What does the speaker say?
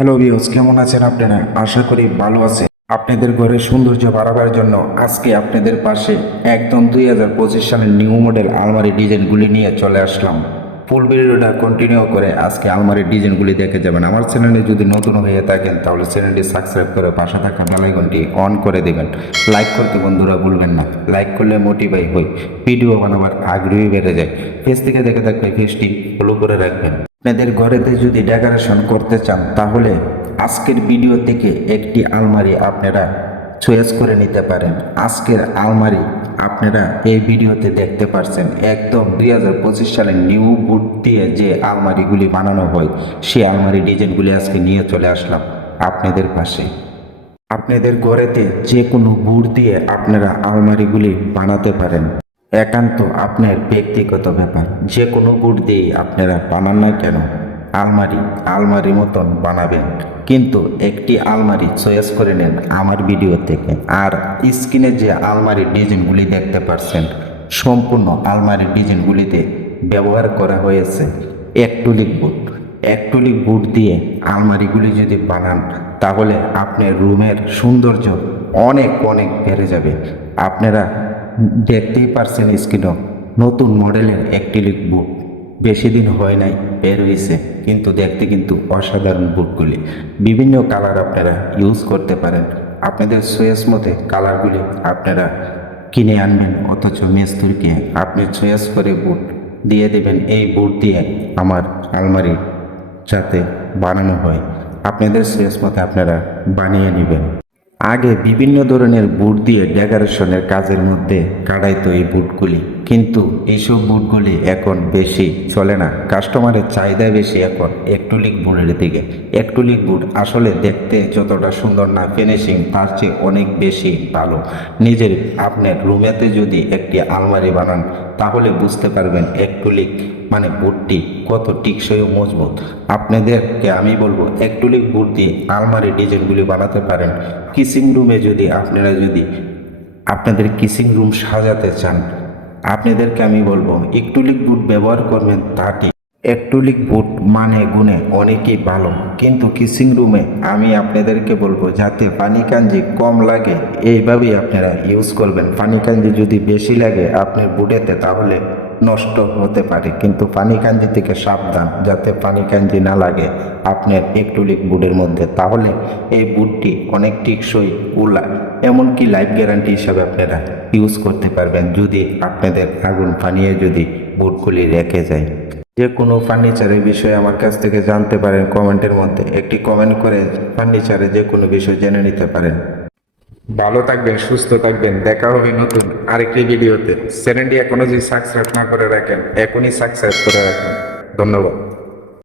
Hello বিয়স কেমন আছেন আপনারা? আশা করি ভালো আছে আপনাদের ঘরের সৌন্দর্য বাড়াবার জন্য আজকে আপনাদের পাশে একদম দুই হাজার পঁচিশ সালের নিউ মডেল আলমারি ডিজাইনগুলি নিয়ে চলে আসলাম। ফুল ভিডিওটা কন্টিনিউ করে আজকে আলমারির ডিজাইনগুলি দেখে যাবেন। আমার চ্যানেলে যদি নতুন হয়ে থাকেন, তাহলে চ্যানেলটি সাবস্ক্রাইব করে পাশে থাকা বেলাইকনটি অন করে দেবেন। লাইক করতে বন্ধুরা ভুলবেন না। লাইক করলে মোটিভাই হই। ভিডিও বানাবার আগ্রহী বেড়ে যায়। ফেস থেকে দেখে থাকলে ফেসটি ফলো করে রাখবেন। আপনাদের ঘরেতে যদি ডেকোরেশন করতে চান, তাহলে আজকের ভিডিও থেকে একটি আলমারি আপনারা চয়েস করে নিতে পারেন। আজকের আলমারি আপনারা এই ভিডিওতে দেখতে পারছেন, একদম দুই হাজার পঁচিশ সালে নিউ বুট দিয়ে যে আলমারিগুলি বানানো হয়, সেই আলমারি ডিজাইনগুলি আজকে নিয়ে চলে আসলাম আপনাদের পাশে। আপনাদের ঘরেতে যে কোনো বুট দিয়ে আপনারা আলমারিগুলি বানাতে পারেন। একান্ত আপনার ব্যক্তিগত ব্যাপার। যে কোনো বুট দিয়েই আপনারা বানান না কেন, আলমারি আলমারি মতন বানাবেন। কিন্তু একটি আলমারি চয়েস করে নেন আমার ভিডিও থেকে। আর স্ক্রিনে যে আলমারি ডিজাইনগুলি দেখতে পারছেন, সম্পূর্ণ আলমারি ডিজাইনগুলিতে ব্যবহার করা হয়েছে একটুলিক বুট একটুলিক বুট দিয়ে আলমারিগুলি যদি বানান, তাহলে আপনার রুমের সৌন্দর্য অনেক অনেক বেড়ে যাবে। আপনারা দেখতেই পারছেন স্ক্রিনও নতুন মডেলের একটিলিক বুট বেশি দিন হয় নাই, বের হয়েছে কিন্তু দেখতে কিন্তু অসাধারণ বুটগুলি বিভিন্ন কালার আপনারা ইউজ করতে পারেন। আপনাদের চয়েস মতে কালারগুলি আপনারা কিনে আনবেন, অথচ মেস্তুরকে আপনি চয়েস করে বুট দিয়ে দেবেন। এই বুট দিয়ে আমার আলমারি যাতে বানানো হয়। আপনাদের চয়েস মতে আপনারা বানিয়ে নেবেন। আগে বিভিন্ন ধরনের বুট দিয়ে ডেকোরেশনের কাজের মধ্যে কাটাইতো এই বুটগুলি। কিন্তু এইসব বুটগুলি এখন বেশি চলে না। কাস্টমারের চাহিদা বেশি এখন। একটুলিক বুটের দিকে। একটুলিক বুট আসলে দেখতে যতটা সুন্দর না ফিনিশিং তার চেয়ে অনেক বেশি ভালো। নিজের আপনার রুমেতে যদি একটি আলমারি বানান, তাহলে বুঝতে পারবেন একটুলিক মানে বুটটি কত টিকসই ও মজবুত। আপনাদেরকে আমি বলব, একটুলিক বুট দিয়ে আলমারি ডিজাইনগুলি বানাতে পারেন। কিচিং রুমে যদি আপনারা যদি আপনাদের কিচিং রুম সাজাতে চান আপনাদেরকে আমি বলব, একটুলিক বুট ব্যবহার করবেন তা ঠিক। একটুলিক বুট মানে গুণে অনেকই ভালো, কিন্তু কিসিং রুমে আমি আপনাদেরকে বলব, যাতে পানি কাঞ্জি কম লাগে, এইভাবেই আপনারা ইউজ করবেন। পানি কাঞ্জি যদি বেশি লাগে আপনার বুটেতে, তাহলে নষ্ট হতে পারে। কিন্তু পানি কাঞ্জি থেকে সাবধান, যাতে পানি কাঞ্জি না লাগে। আপনার একটুলিক বুটের মধ্যে। তাহলে এই বুটটি অনেক টিকসই উলা এমনকি লাইফ গ্যারান্টি হিসাবে আপনারা ইউজ করতে পারবেন, যদি আপনাদের আগুন পানিয়ে যদি বুটগুলি রেখে যায়। যে কোনো ফার্নিচারের বিষয়ে আমার কাছ থেকে জানতে পারেন কমেন্টের মধ্যে। একটি কমেন্ট করে ফার্নিচারে যে কোনো বিষয় জেনে নিতে পারেন। ভালো থাকবেন, সুস্থ থাকবেন। দেখা হবে নতুন আরেকটি ভিডিওতে। চ্যানেলটি এখনও যদি সাবস্ক্রাইব না করে রাখেন, এখনই সাবস্ক্রাইব করে রাখেন। ধন্যবাদ।